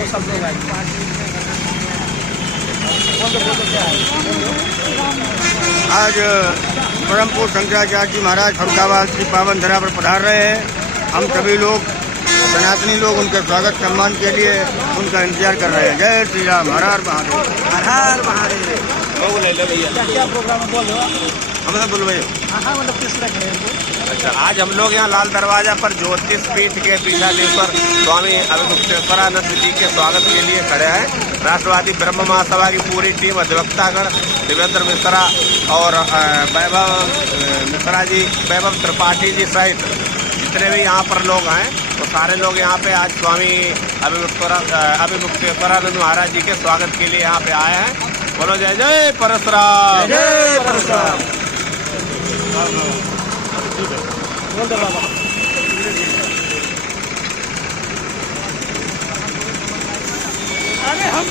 तो सब लोग आए। आज परम पूज्य शंकराचार्य जी महाराज फरुखाबाद की पावन धरा पर पधार रहे हैं। हम सभी लोग सनातनी लोग उनके स्वागत सम्मान के लिए उनका इंतजार कर रहे हैं। जय श्री राम, हर हर महादेव। हर हर महादेव। क्या प्रोग्राम है, बोल रहे हो? हमें बोलो भैया। हाँ, मतलब किस तरह खड़े हैं? अच्छा, आज हम लोग यहाँ लाल दरवाजा पर ज्योतिष पीठ के पीठाधीश्वर स्वामी अभिमुक्तेश्वरानंद जी के स्वागत के लिए खड़े हैं। राष्ट्रवादी ब्रह्म महासभा की पूरी टीम, अधिवक्तागण देवेंद्र मिश्रा और वैभव मिश्रा जी, वैभव त्रिपाठी जी सहित जितने भी यहाँ पर लोग हैं, तो सारे लोग यहाँ पे आज स्वामी अभिमुक्तेश्वरानंद महाराज जी के स्वागत के लिए यहाँ पे आए हैं। बोलो जय जय परशुराम, जय परशुराम। बोल दो बाबा। अरे हम